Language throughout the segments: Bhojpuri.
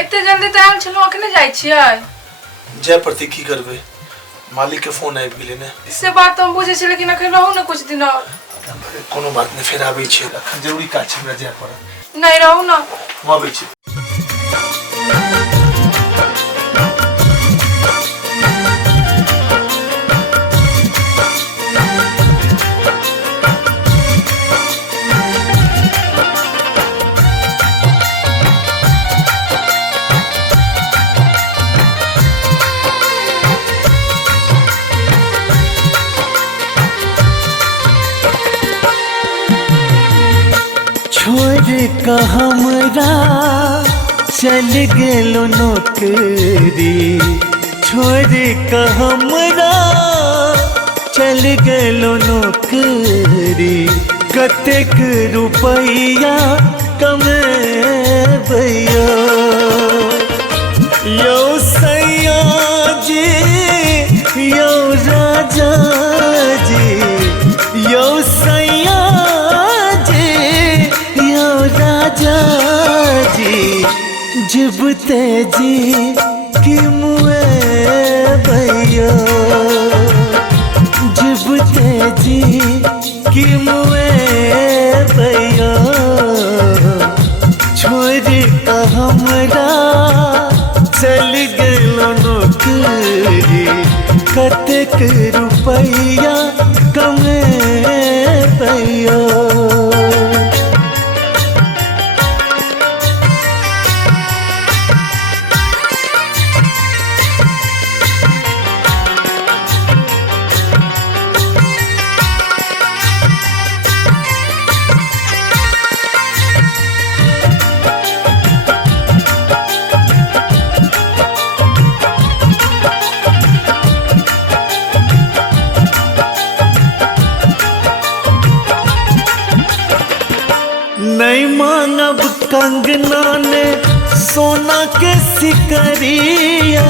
एते जल्दी तो आयल छलो अखने जाय छियै जय प्रति की करबे मालिक के फोन आबि गेलै ने से बात तो हम बुझे छी लेकिन अखन रहू ना कुछ दिन और कोनो बात नहीं फिर आबै छी अखन जरूरी काज छै हमरा जाय पड़त नहीं रहू ना हम आबै छी छोड़ का हमरा चल गेलो नौकरी छोड़ का हमरा चल गेलो नौकरी कतेक रुपैया कमेबैयो यौ सैया जी यौ राजा जी यौ सैया राजा जी जिबते जी की मुए भैया जिबते जी की मुए भैया छोड़ का हमरा चल गेलो नौकरी कतेक रुपैया कमे भैया नहीं मांगब कंगना ने सोना के सिकरिया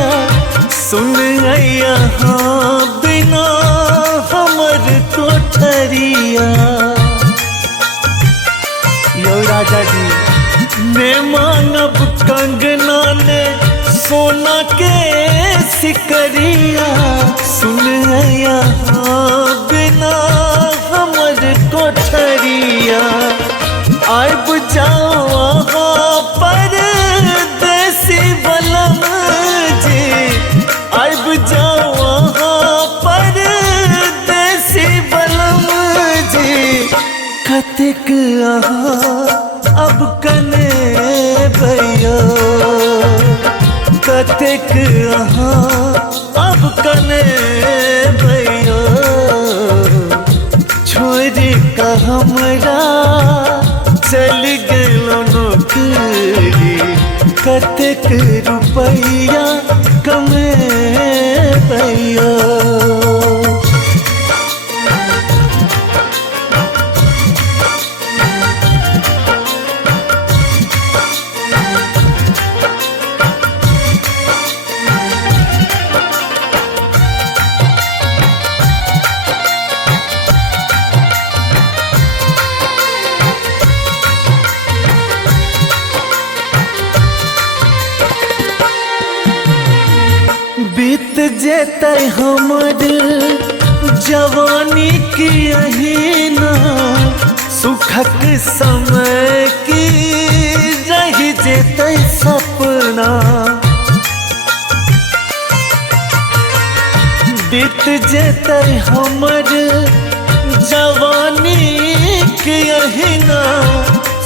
सुन यहाँ बिना हमर कोठरिया यो राजा जी मैं मांगब कंगना ने सोना के सिकरिया सुन यहाँ बिना हमर कोठरिया आब जाओ वहाँ पर देसी बलम जी आब जाओ वहाँ पर देसी बलम जी कतेक अब कने भैया कतेक अब कने भैया छोड़ का हमरा चल गेलो नौकरी कतेक रुपैया कमे भैया बीत जेते हमर जवानी की अहीना सुखक समय की रह जेते सपना बीत जेते हमर जवानी की अहीना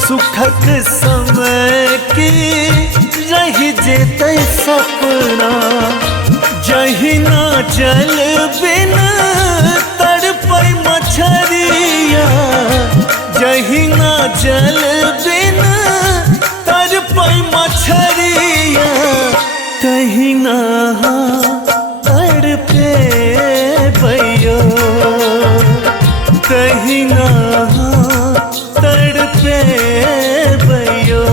सुखक समय की रह जेते सपना जहिना जल बिन तड़पै मछरिया जहिना जल बिन तड़पै मछरिया तहिना तड़पे भैया तहिना तड़पे भैया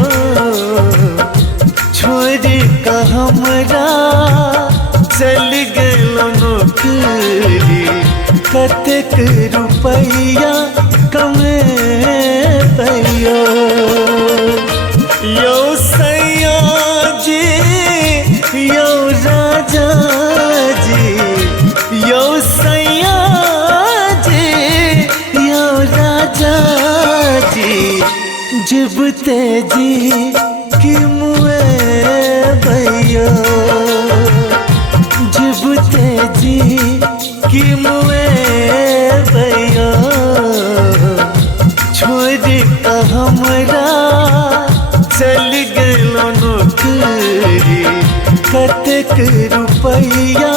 छोड़ का हमरा चल गेलो नौकरी कतेक रुपैया कमे भैया यो सैया जी तेजी की मुए भैया जब तेजी की मुए भैया छोड़ हमरा चल गलो नौकरी कतेक रुपैया